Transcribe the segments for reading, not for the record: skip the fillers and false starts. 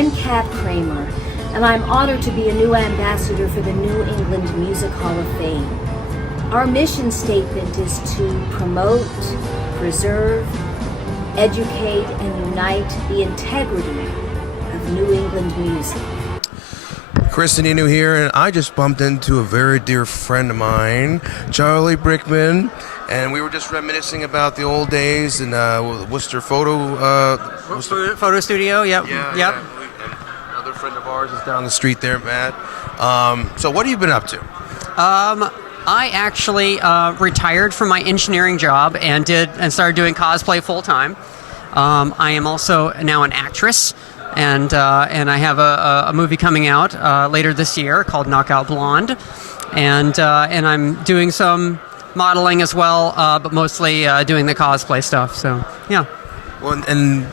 I'm Kat Kramer, and I'm honored to be a new ambassador for the New England Music Hall of Fame. Our mission statement is to promote, preserve, educate, and unite the integrity of New England music. Annino here, and I just bumped into a very dear friend of mine, Charlie Brickham, and we were just reminiscing about the old days in Worcester Photo studio. Yep. Yeah. And another friend of ours is down the street there, Matt. So what have you been up to? I actually retired from my engineering job and started doing cosplay full time. I am also now an actress. And I have a movie coming out later this year called Knockout Blonde, and I'm doing some modeling as well, but mostly doing the cosplay stuff. So yeah. Well, and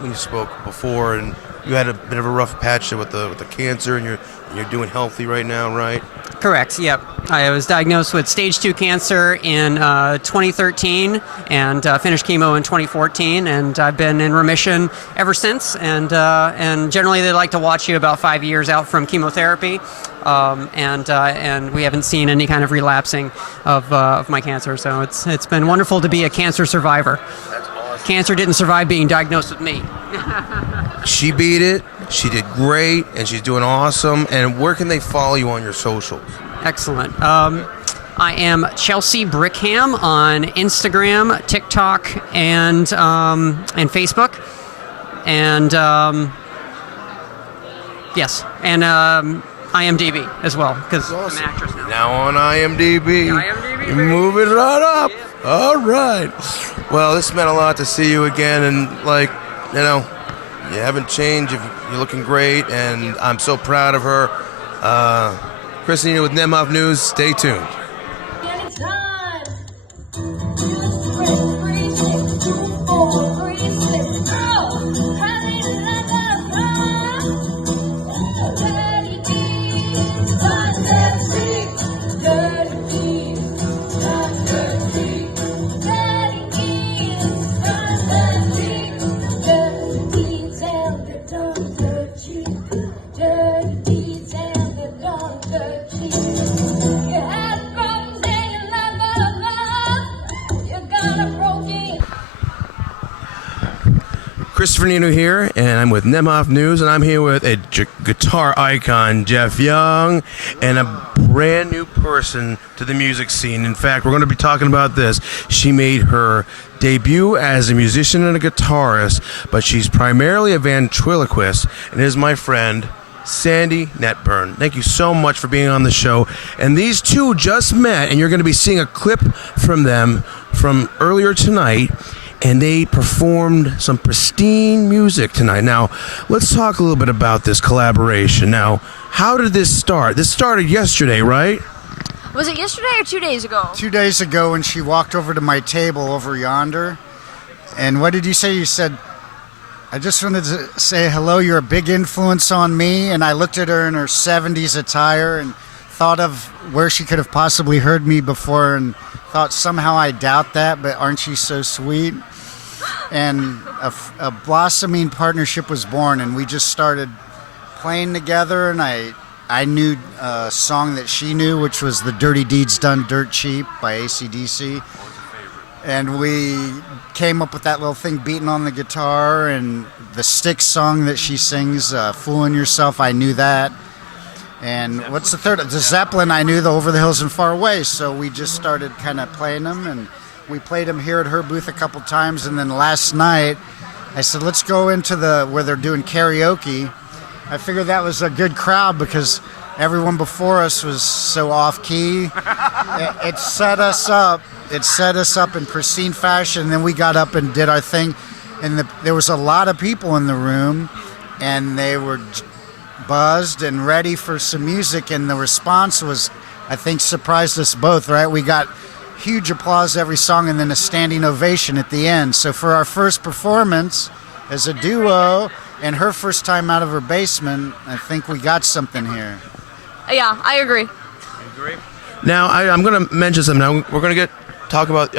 we spoke before, and you had a bit of a rough patch with the cancer, and you're doing healthy right now, right? Correct. Yep. I was diagnosed with stage 2 cancer in 2013 and finished chemo in 2014, and I've been in remission ever since. And generally, they like to watch you about 5 years out from chemotherapy, and we haven't seen any kind of relapsing of my cancer. So it's been wonderful to be a cancer survivor. That's awesome. Cancer didn't survive being diagnosed with me. She beat it. She did great, and she's doing awesome. And where can they follow you on your socials? Excellent. I am Chelseah Brickham on Instagram, TikTok, and Facebook, and yes, and IMDb as well, because awesome. I'm an actress now. Now on IMDb. IMDb, You're moving right up. Yeah. All right. Well, this meant a lot to see you again, and you haven't changed. You're looking great, and I'm so proud of her. Annino with NEMHOF News. Stay tuned. Annino here, and I'm with NEMHOF News, and I'm here with a guitar icon, Jeff Young, and a brand new person to the music scene. In fact, we're going to be talking about this. She made her debut as a musician and a guitarist, but she's primarily a ventriloquist, and is my friend, Sandy Netburn. Thank you so much for being on the show. And these two just met, and you're going to be seeing a clip from them from earlier tonight. And they performed some pristine music tonight. Now, let's talk a little bit about this collaboration. Now, how did this start? This started yesterday, right? Was it yesterday or 2 days ago? 2 days ago, when she walked over to my table over yonder. And what did you say? You said, I just wanted to say hello, you're a big influence on me. And I looked at her in her 70s attire and thought of where she could have possibly heard me before, and thought somehow I doubt that, but aren't you so sweet? And a blossoming partnership was born, and we just started playing together, and I knew a song that she knew, which was The Dirty Deeds Done Dirt Cheap by AC/DC. And we came up with that little thing beating on the guitar, and the Styx song that she sings, Fooling Yourself, I knew that. And what's the third? The Zeppelin, I knew, the Over the Hills and Far Away. So we just started kind of playing them, and we played them here at her booth a couple times. And then last night, I said, let's go into where they're doing karaoke. I figured that was a good crowd because everyone before us was so off key. It set us up. It set us up in pristine fashion. Then we got up and did our thing. And there was a lot of people in the room, and they were buzzed and ready for some music, and the response was, I think, surprised us both, right? We got huge applause every song and then a standing ovation at the end. So for our first performance as a duo and her first time out of her basement, I think we got something here. Yeah, I agree. Now, I'm going to mention something. Now, we're going to talk about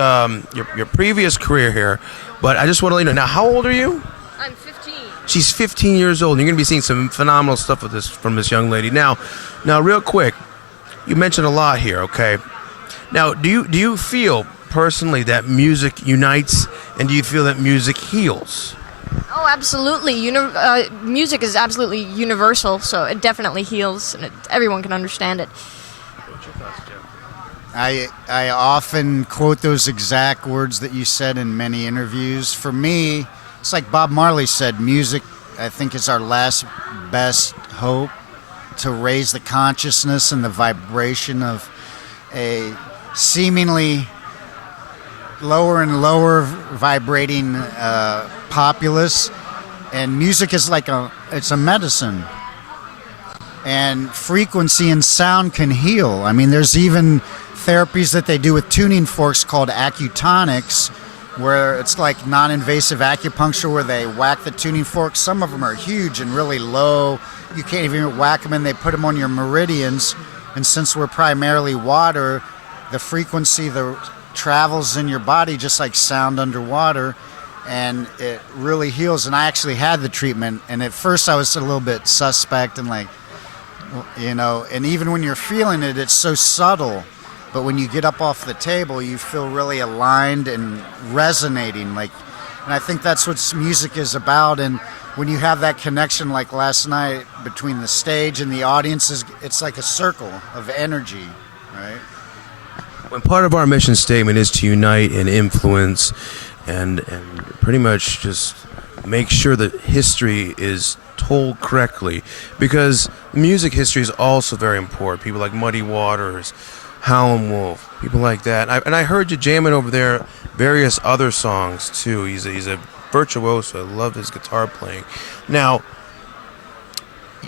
your previous career here, but I just want to let you know. Now, how old are you? I'm 15. She's 15 years old. You're going to be seeing some phenomenal stuff with this from this young lady. Now, real quick, you mentioned a lot here. Okay. Now, do you feel personally that music unites, and do you feel that music heals? Oh, absolutely. Music is absolutely universal, so it definitely heals, and everyone can understand it. I often quote those exact words that you said in many interviews. For me, it's like Bob Marley said, music, I think, is our last best hope to raise the consciousness and the vibration of a seemingly lower and lower vibrating populace. And music is like it's a medicine. And frequency and sound can heal. I mean, there's even therapies that they do with tuning forks called acutonics, where it's like non-invasive acupuncture where they whack the tuning forks. Some of them are huge and really low. You can't even whack them, and they put them on your meridians. And since we're primarily water, the frequency that travels in your body just like sound underwater, and it really heals. And I actually had the treatment, and at first I was a little bit suspect and like, and even when you're feeling it, it's so subtle. But when you get up off the table, you feel really aligned and resonating. And I think that's what music is about. And when you have that connection, like last night, between the stage and the audience, it's like a circle of energy, right? When part of our mission statement is to unite and influence, and pretty much just make sure that history is told correctly, because music history is also very important. People like Muddy Waters, Howlin' Wolf, people like that. And I heard you jamming over there various other songs too. He's a virtuoso. I love his guitar playing. Now,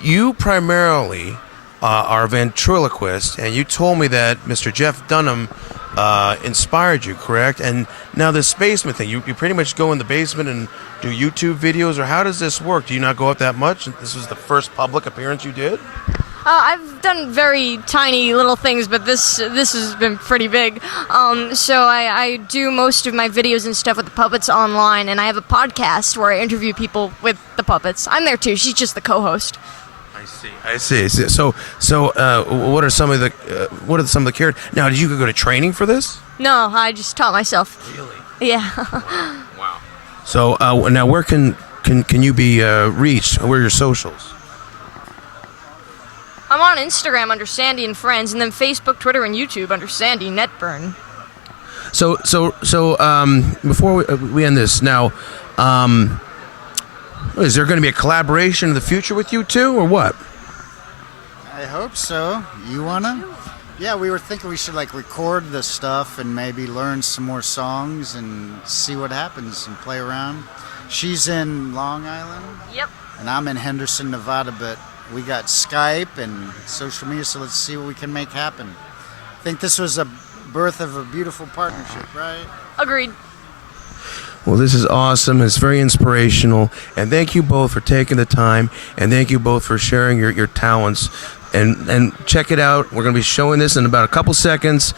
you primarily are a ventriloquist, and you told me that Mr. Jeff Dunham inspired you, correct? And now this basement thing, you pretty much go in the basement and do YouTube videos, or how does this work? Do you not go up that much? This was the first public appearance you did? I've done very tiny little things, but this has been pretty big. So I do most of my videos and stuff with the puppets online, and I have a podcast where I interview people with the puppets. I'm there too. She's just the co-host. I see. So, what are some of the characters? Now, did you go to training for this? No, I just taught myself. Really? Yeah. Wow. So, now where can you be reached? Where are your socials? I'm on Instagram under Sandy and Friends, and then Facebook, Twitter, and YouTube under Sandy Netburn. So, before we end this, now, is there going to be a collaboration in the future with you two, or what? I hope so. You wanna? Yeah, we were thinking we should record this stuff and maybe learn some more songs and see what happens and play around. She's in Long Island. Yep. And I'm in Henderson, Nevada, but we got Skype and social media, so let's see what we can make happen. I think this was a birth of a beautiful partnership, right? Agreed. Well, this is awesome. It's very inspirational. And thank you both for taking the time. And thank you both for sharing your talents. And check it out. We're going to be showing this in about a couple seconds.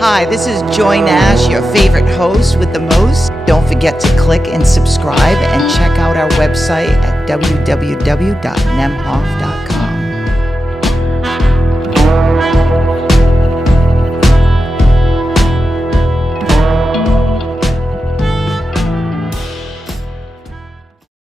Hi, this is Joy Nash, your favorite host with the most. Don't forget to click and subscribe and check out our website at www.nemhof.com.